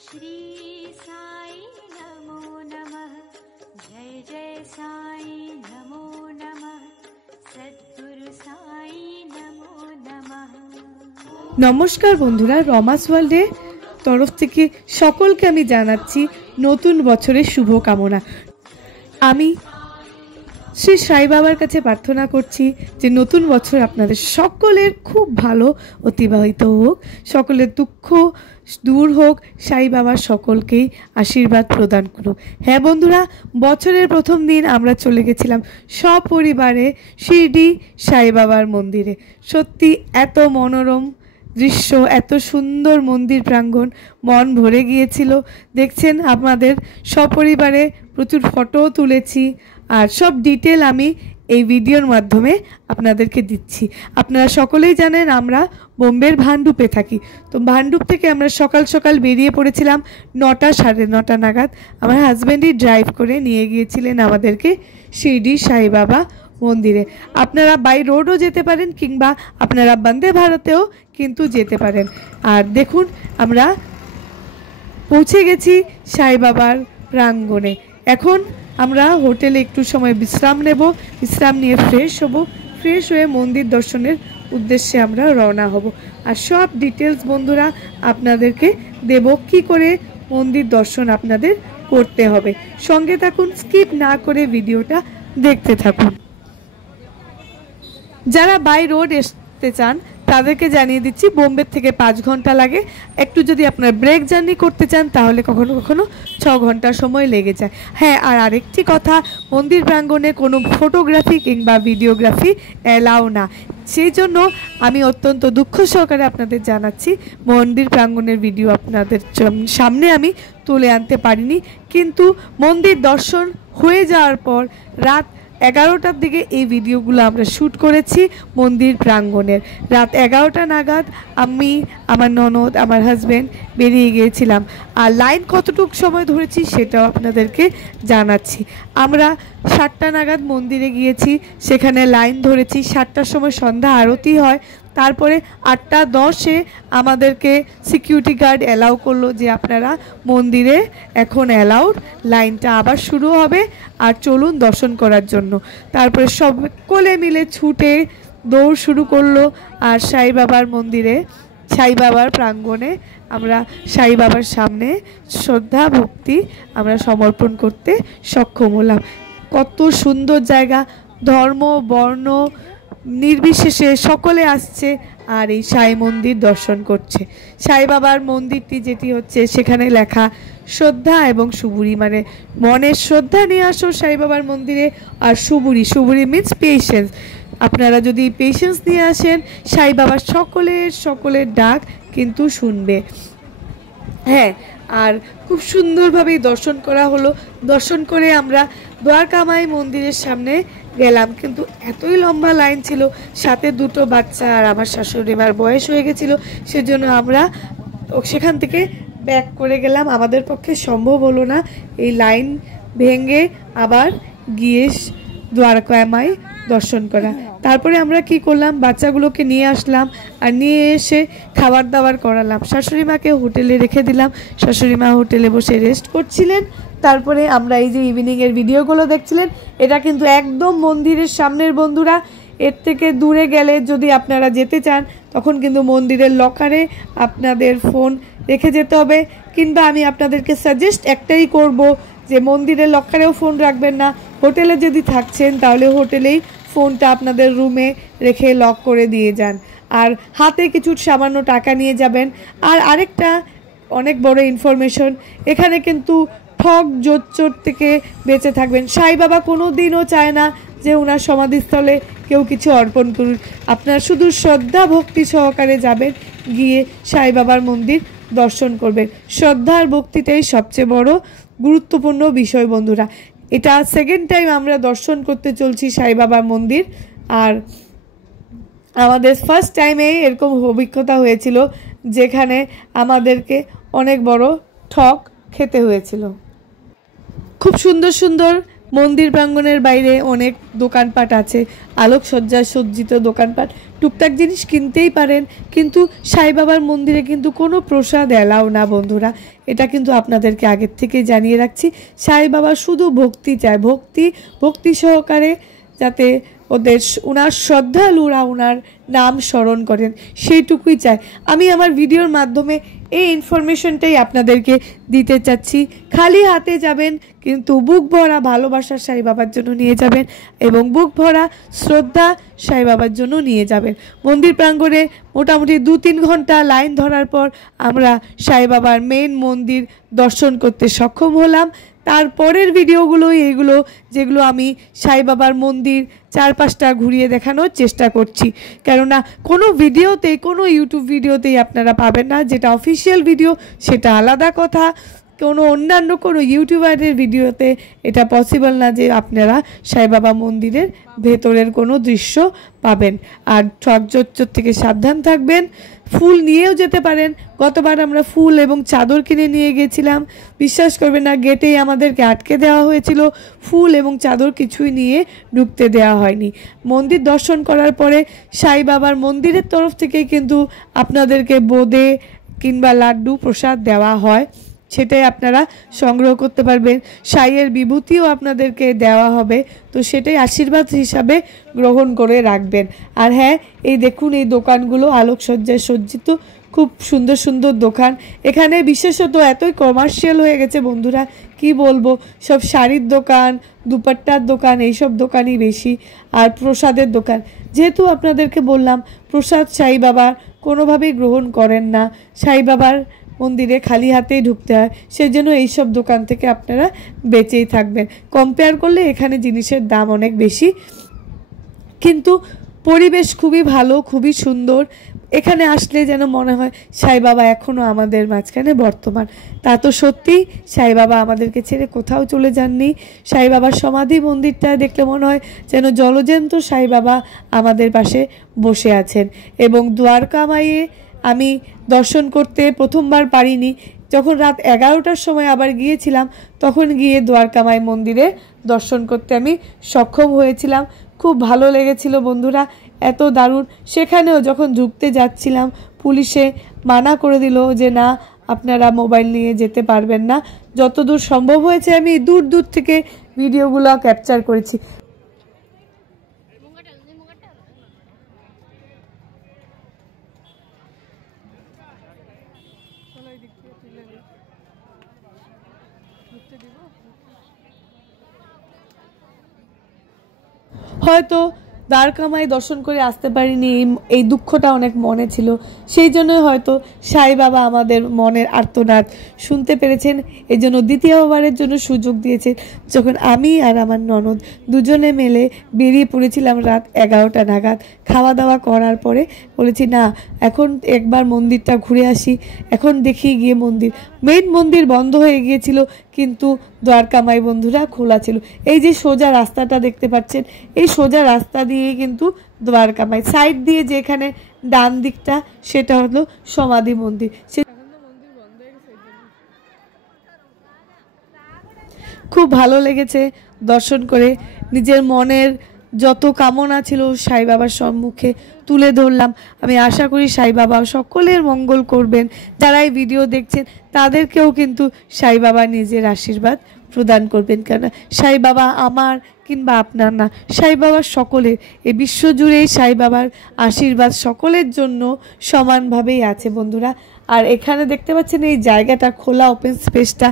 श्री साई नमो नमः। जय जय साई नमो नमः। सद्गुरु साई नमो नमः। नमस्कार बंधुरा, रमास वर्ल्डे तरफ থেকে সকলকে আমি জানাচ্ছি নতুন বছরের শুভকামনা। আমি শ্রী সাই বাবার কাছে প্রার্থনা করছি যে নতুন বছর আপনাদের সকলের খুব ভালো অতিবাহিত হোক, সকলের দুঃখ দূর হোক, সাই বাবার সকলকেই আশীর্বাদ প্রদান করুক। হ্যাঁ বন্ধুরা, বছরের প্রথম দিন আমরা চলে গেছিলাম সপরিবারে শিরডি সাই বাবার মন্দিরে। সত্যি এত মনোরম দৃশ্য, এত সুন্দর মন্দির প্রাঙ্গণ, মন ভরে গিয়েছিল। দেখছেন আমাদের সপরিবারে প্রচুর ফটোও তুলেছি, আর সব ডিটেল আমি এই ভিডিওর মাধ্যমে আপনাদেরকে দিচ্ছি। আপনারা সকলেই জানেন আমরা বোম্বের ভান্ডুপে থাকি, তো ভান্ডুপ থেকে আমরা সকাল সকাল বেরিয়ে পড়েছিলাম 9টা সাড়ে 9টা নাগাদ। আমার হাজব্যান্ডই ড্রাইভ করে নিয়ে গিয়েছিলেন আমাদেরকে শিরডি সাই বাবা মন্দিরে। আপনারা বাই রোডও যেতে পারেন কিংবা আপনারা বন্দে ভারতেও কিন্তু যেতে পারেন। আর দেখুন আমরা পৌঁছে গেছি সাই বাবার প্রাঙ্গণে। এখন আমরা হোটেলে একটু সময় বিশ্রাম নেব, বিশ্রাম নিয়ে ফ্রেশ হব, ফ্রেশ হয়ে মন্দির দর্শনের উদ্দেশ্যে আমরা রওনা হব। আর সব ডিটেলস বন্ধুরা আপনাদেরকে দেব, কি করে মন্দির দর্শন আপনাদের করতে হবে। সঙ্গে থাকুন, স্কিপ না করে ভিডিওটা দেখতে থাকুন। যারা বাই রোড আসতে চান তাদেরকে জানিয়ে দিচ্ছি বোম্বে থেকে 5 ঘন্টা লাগে। একটু যদি আপনার ব্রেক জার্নি করতে চান তাহলে কখনো কখনো 6 ঘন্টা সময় লেগে যায়। হ্যাঁ, আর আরেকটি কথা, মন্দির প্রাঙ্গণে কোনো ফটোগ্রাফি কিংবা ভিডিওগ্রাফি অ্যালাউ না। সেই জন্য আমি অত্যন্ত দুঃখ সহকারে আপনাদের জানাচ্ছি মন্দির প্রাঙ্গণের ভিডিও আপনাদের সামনে আমি তুলে আনতে পারিনি। কিন্তু মন্দির দর্শন হয়ে যাওয়ার পর রাত 11টার দিকে এই ভিডিওগুলো আমরা শ্যুট করেছি মন্দির প্রাঙ্গণের। রাত 11টা নাগাদ আমি, আমার ননদ, আমার হাজব্যান্ড বেরিয়ে গিয়েছিলাম। আর লাইন কতটুকু সময় ধরেছি সেটাও আপনাদেরকে জানাচ্ছি। আমরা 7টা নাগাদ মন্দিরে গিয়েছি, সেখানে লাইন ধরেছি। 7টার সময় সন্ধ্যা আরতি হয়, তারপরে 8:10-এ আমাদেরকে সিকিউরিটি গার্ড অ্যালাউ করলো যে আপনারা মন্দিরে এখন অ্যালাউড, লাইনটা আবার শুরু হবে আর চলুন দর্শন করার জন্য। তারপরে সকলে মিলে ছুটে দৌড় শুরু করলো। আর সাই বাবার মন্দিরে, সাই বাবার প্রাঙ্গণে আমরা সাই বাবার সামনে শ্রদ্ধা ভক্তি আমরা সমর্পণ করতে সক্ষম হলাম। কত সুন্দর জায়গা, ধর্ম বর্ণ নির্বিশেষে সকলে আসছে আর এই সাই মন্দির দর্শন করছে। সাই বাবার মন্দিরটি যেটি হচ্ছে সেখানে লেখা শ্রদ্ধা এবং সুবুরি, মানে মনের শ্রদ্ধা নিয়ে আসো সাই বাবার মন্দিরে। আর সুবুরি, সুবুরি মিন্স পেশেন্স। আপনারা যদি পেশেন্স নিয়ে আসেন সাই বাবার সকলের ডাক কিন্তু শুনবে। হ্যাঁ, আর খুব সুন্দরভাবেই দর্শন করা হলো। দর্শন করে আমরা দ্বারকামাই মন্দিরের সামনে গেলাম, কিন্তু এতই লম্বা লাইন ছিল, সাথে 2টো বাচ্চা আর আমার শাশুড়ি মার বয়স হয়ে গেছিলো, সেজন্য আমরা সেখান থেকে ব্যাক করে গেলাম। আমাদের পক্ষে সম্ভব হলো না এই লাইন ভেঙে আবার গিয়ে দ্বারকামাই দর্শন করা। তারপরে আমরা কি করলাম, বাচ্চাগুলোকে নিয়ে আসলাম আর নিয়ে এসে খাবার দাবার করালাম। শাশুড়ি মাকে হোটেলে রেখে দিলাম, শাশুড়ি মা হোটেলে বসে রেস্ট করছিলেন। তারপরে আমরা এই যে ইভিনিংয়ের ভিডিওগুলো দেখছিলেন, এটা কিন্তু একদম মন্দিরের সামনের বন্ধুরা। এর থেকে দূরে গেলে যদি আপনারা যেতে চান তখন কিন্তু মন্দিরের লকারে আপনাদের ফোন রেখে যেতে হবে। কিন্তু আমি আপনাদেরকে সাজেস্ট একটাই করব যে মন্দিরের লকারেও ফোন রাখবেন না। হোটেলে যদি থাকছেন তাহলে হোটেলেই ফোনটা আপনাদের রুমে রেখে লক করে দিয়ে যান, আর হাতে কিছু সামান্য টাকা নিয়ে যাবেন। আর আরেকটা অনেক বড় ইনফরমেশন, এখানে কিন্তু ঠক জোচ্চোর থেকে বেঁচে থাকবেন। সাই বাবা কোনো দিনও চায় না যে ওনার সমাধিস্থলে কেউ কিছু অর্পণ করুন। আপনারা শুধু শ্রদ্ধা ভক্তি সহকারে যাবেন, গিয়ে সাই বাবার মন্দির দর্শন করবেন। শ্রদ্ধা আর ভক্তিটাই সবচেয়ে বড় গুরুত্বপূর্ণ বিষয় বন্ধুরা। এটা সেকেন্ড টাইম আমরা দর্শন করতে চলছি সাই বাবার মন্দির। আর আমাদের ফার্স্ট টাইমে এরকম অভিজ্ঞতা হয়েছিল যেখানে আমাদেরকে অনেক বড় ঠক খেতে হয়েছিল। খুব সুন্দর সুন্দর মন্দির প্রাঙ্গণের বাইরে অনেক দোকানপাট আছে, আলোকসজ্জা সজ্জিত দোকানপাট, টুকটাক জিনিস কিনতেই পারেন। কিন্তু সাই বাবার মন্দিরে কিন্তু কোনো প্রসাদ এলাও না বন্ধুরা, এটা কিন্তু আপনাদেরকে আগের থেকে জানিয়ে রাখছি। সাই বাবা শুধু ভক্তি চায়, ভক্তি সহকারে যাতে ওনার শ্রদ্ধালুরা ওনার নাম স্মরণ করেন, সেইটুকুই চাই। আমি আমার ভিডিওর মাধ্যমে এই ইনফরমেশনটাই আপনাদেরকে দিতে চাচ্ছি। খালি হাতে যাবেন কিন্তু বুক ভরা ভালোবাসা সাই বাবার জন্য নিয়ে যাবেন এবং বুক ভরা শ্রদ্ধা সাই বাবার জন্য নিয়ে যাবেন। মন্দির প্রাঙ্গণে মোটামুটি 2-3 ঘন্টা লাইন ধরার পর আমরা সাই বাবার মেন মন্দির দর্শন করতে সক্ষম হলাম। তারপরের ভিডিওগুলো এইগুলো, যেগুলো আমি সাই বাবার মন্দির চারপাশটা ঘুরিয়ে দেখানোর চেষ্টা করছি, কেননা কোনো ভিডিওতেই, কোনো ইউটিউব ভিডিওতেই আপনারা পাবেন না। যেটা অফিসিয়াল ভিডিও সেটা আলাদা কথা, কোনো অন্যান্য কোনো ইউটিউবারের ভিডিওতে এটা পসিবল না যে আপনারা সাই বাবা মন্দিরের ভেতরের কোনো দৃশ্য পাবেন। আর ট্রাক চচ্চর থেকে সাবধান থাকবেন, ফুল নিয়েও যেতে পারেন। গতবার আমরা ফুল এবং চাদর কিনে নিয়ে গেছিলাম, বিশ্বাস করবেন না গেটেই আমাদেরকে আটকে দেওয়া হয়েছিল, ফুল এবং চাদর কিছুই নিয়ে ঢুকতে দেওয়া হয়নি। মন্দির দর্শন করার পরে সাই বাবার মন্দিরের তরফ থেকে কিন্তু আপনাদেরকে বোঁদে কিংবা লাড্ডু প্রসাদ দেওয়া হয়, সেটাই আপনারা সংগ্রহ করতে পারবেন। সাইয়ের বিভূতিও আপনাদেরকে দেওয়া হবে, তো সেটাই আশীর্বাদ হিসাবে গ্রহণ করে রাখবেন। আর হ্যাঁ, এই দেখুন এই দোকানগুলো আলোকসজ্জায় সজ্জিত, খুব সুন্দর সুন্দর দোকান। এখানে বিশেষত এতই কমার্শিয়াল হয়ে গেছে বন্ধুরা, কি বলবো, সব শাড়ির দোকান, দুপাট্টার দোকান, এইসব দোকানই বেশি। আর প্রসাদের দোকান, যেহেতু আপনাদেরকে বললাম প্রসাদ সাই বাবা কোনোভাবেই গ্রহণ করেন না, সাই বাবার মন্দিরে খালি হাতেই ঢুকতে হয়, সেই জন্য এইসব দোকান থেকে আপনারা বেঁচেই থাকবেন। কম্পেয়ার করলে এখানে জিনিসের দাম অনেক বেশি, কিন্তু পরিবেশ খুবই ভালো, খুবই সুন্দর। এখানে আসলে যেন মনে হয় সাই বাবা এখনও আমাদের মাঝখানে বর্তমান। তা তো সত্যি, সাই বাবা আমাদেরকে ছেড়ে কোথাও চলে যাননি। সাই বাবার সমাধি মন্দিরটা দেখলে মনে হয় যেন জলজন্ত সাই বাবা আমাদের পাশে বসে আছেন। এবং দ্বারকা মাইয়ে আমি দর্শন করতে প্রথমবার পারিনি, যখন রাত 11টার সময় আবার গিয়েছিলাম, তখন গিয়ে দ্বারকা মাই মন্দিরে দর্শন করতে আমি সক্ষম হয়েছিলাম। খুব ভালো লেগেছিল বন্ধুরা, এত দারুণ। সেখানেও যখন ঢুকতে যাচ্ছিলাম পুলিশে মানা করে দিল যে না, আপনারা মোবাইল নিয়ে যেতে পারবেন না। যতদূর সম্ভব হয়েছে আমি দূর দূর থেকে ভিডিওগুলো ক্যাপচার করেছি। হয়তো দ্বারকা মাই দর্শন করে আসতে পারিনি, এই দুঃখটা অনেক মনে ছিল, সেই জন্যই হয়তো সাই বাবা আমাদের মনের আর্তনাদ শুনতে পেরেছেন, এই জন্য দ্বিতীয়বারের জন্য সুযোগ দিয়েছে। যখন আমি আর আমার ননদ দুজনে মিলে বেরিয়ে পড়েছিলাম রাত 11টা নাগাদ, খাওয়া দাওয়া করার পরে বলেছি না, এখন একবার মন্দিরটা ঘুরে আসি। এখন দেখি গিয়ে মেইন মন্দির বন্ধ হয়ে গিয়েছিল, কিন্তু দ্বারকা মাই বন্ধুরা খোলা ছিল। এই যে সোজা রাস্তাটা দেখতে পাচ্ছেন, এই সোজা রাস্তা দিয়েই কিন্তু দ্বারকা মাই, সাইড দিয়ে যেখানে ডান দিকটা সেটা হলো সমাধি মন্দির। খুব ভালো লেগেছে দর্শন করে, নিজের মনের যত কামনা ছিল সাই বাবার সম্মুখে তুলে ধরলাম। আমি আশা করি সাই বাবা সকলের মঙ্গল করবেন। যারা এই ভিডিও দেখছেন তাদেরকেও কিন্তু সাই বাবা নিজের আশীর্বাদ প্রদান করবেন, কেন সাই বাবা আমার কিংবা আপনার না, সাই বাবার সকলের, এই বিশ্বজুড়েই সাই বাবার আশীর্বাদ সকলের জন্য সমানভাবেই আছে বন্ধুরা। আর এখানে দেখতে পাচ্ছেন এই জায়গাটা খোলা ওপেন স্পেসটা,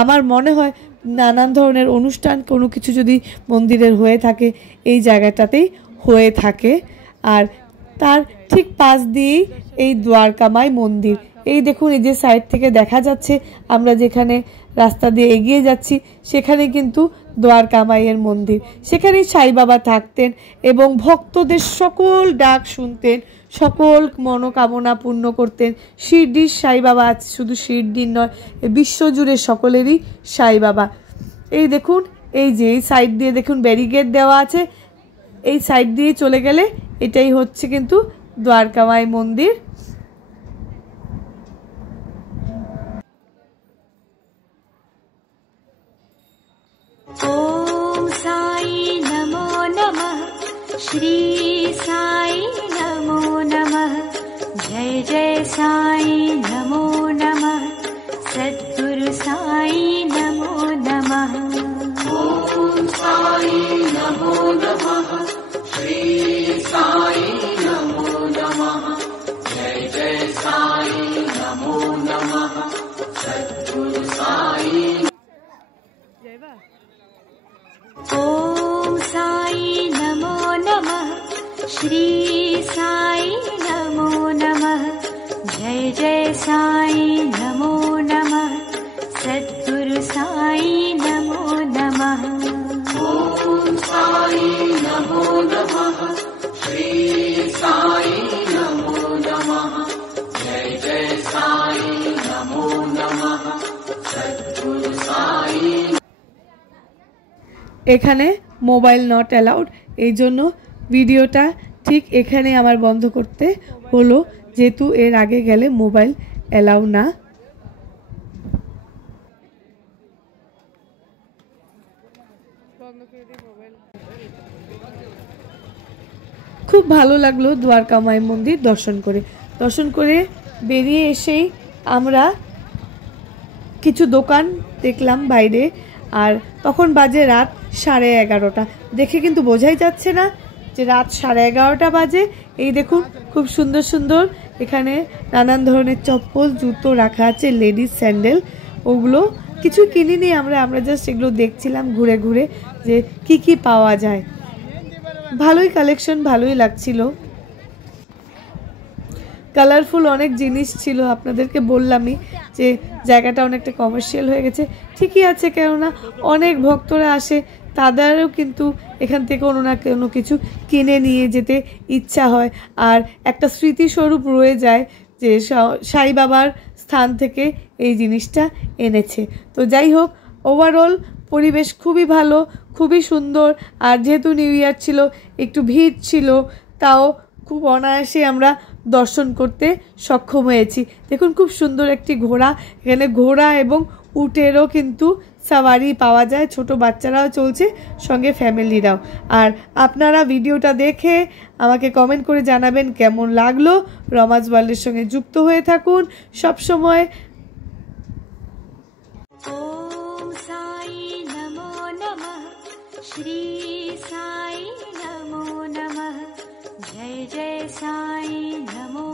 আমার মনে হয় নানান ধরনের অনুষ্ঠান কোনো কিছু যদি মন্দিরের হয়ে থাকে এই জায়গাটাতেই হয়ে থাকে। আর তার ঠিক পাশ দিয়েই এই দ্বারকা মাই মন্দির। এই দেখুন, এই যে সাইড থেকে দেখা যাচ্ছে, আমরা যেখানে রাস্তা দিয়ে এগিয়ে যাচ্ছি সেখানে কিন্তু দ্বারকা মাইয়ের মন্দির। সেখানেই সাই বাবা থাকতেন এবং ভক্তদের সকল ডাক শুনতেন, সকল মনোকামনা পূর্ণ করতেন। শিরডির সাই বাবা আছে, শুধু শিরডির নয়, বিশ্বজুড়ে সকলেরই সাই বাবা। এই দেখুন, এই যে এই সাইড দিয়ে দেখুন ব্যারিকেড দেওয়া আছে, এই সাইড দিয়ে চলে গেলে এটাই হচ্ছে কিন্তু দ্বারকা মাই মন্দির। ॐ श्री साई नमो नमः। जय जय साई नमो नमः। सद्गुरु साई नमो नमः। ओम साई नमो नमः। श्री साई नमो नमः। जय जय साई नमो नमः। सद्गुरु साई। ओम साई नमो नमः। श्री साई नमो नमः। जय जय साई नमो नमः। सद्गुरु साई नमो नमः। ओम साई नमो नमः। श्री साई नमो नमः। जय जय साई नमो नमः। सद्गुरु साई। এখানে মোবাইল নট অ্যালাউড, এই জন্য ভিডিওটা ঠিক এখানে আমার বন্ধ করতে হলো, যেহেতু এর আগে গেলে মোবাইল অ্যালাউ না। খুব ভালো লাগলো দ্বারকা মায়ের মন্দির দর্শন করে বেরিয়ে এসেই আমরা কিছু দোকান দেখলাম বাইরে, আর তখন বাজে রাত 11:30। দেখে কিন্তু বোঝাই যাচ্ছে না যে রাত 11:30 বাজে। এই দেখুন খুব সুন্দর সুন্দর এখানে নানান ধরনের চপ্পল জুতো রাখা আছে, লেডিস স্যান্ডেল। ওগুলো কিছু কিনিনি আমরা জাস্ট এগুলো দেখছিলাম ঘুরে ঘুরে যে কি কি পাওয়া যায়। ভালোই কালেকশন, ভালোই লাগছিল। কালারফুল অনেক জিনিস ছিল, আপনাদেরকে বললামই যে জায়গাটা অনেকটা কমার্শিয়াল হয়ে গেছে। ঠিকই আছে, কেননা অনেক ভক্তরা আসে, তাদেরও কিন্তু এখান থেকে কোনো না কোনো কিছু কিনে নিয়ে যেতে ইচ্ছা হয়, আর একটা স্মৃতিস্বরূপ রয়ে যায় যে সাই বাবার স্থান থেকে এই জিনিসটা এনেছে। তো যাই হোক, ওভারঅল পরিবেশ খুবই ভালো, খুবই সুন্দর। আর যেহেতু নিউ ইয়ার ছিল, একটু ভিড় ছিল, তাও খুব অনায়াসে আমরা দর্শন করতে সক্ষম হয়েছি। দেখুন খুব সুন্দর একটি ঘোড়া, এখানে ঘোড়া এবং উটেরও কিন্তু সাওয়ারি পাওয়া যায়, ছোট বাচ্চারাও চলছে, সঙ্গে ফ্যামিলিরাও। আর আপনারা ভিডিওটা দেখে আমাকে কমেন্ট করে জানাবেন কেমন লাগলো। রমাজ ওয়ার্ল্ডের সঙ্গে যুক্ত হয়ে থাকুন সব সময়। ओम साई नमो नमः। श्री साई नमो नमः। जय जय साई नमो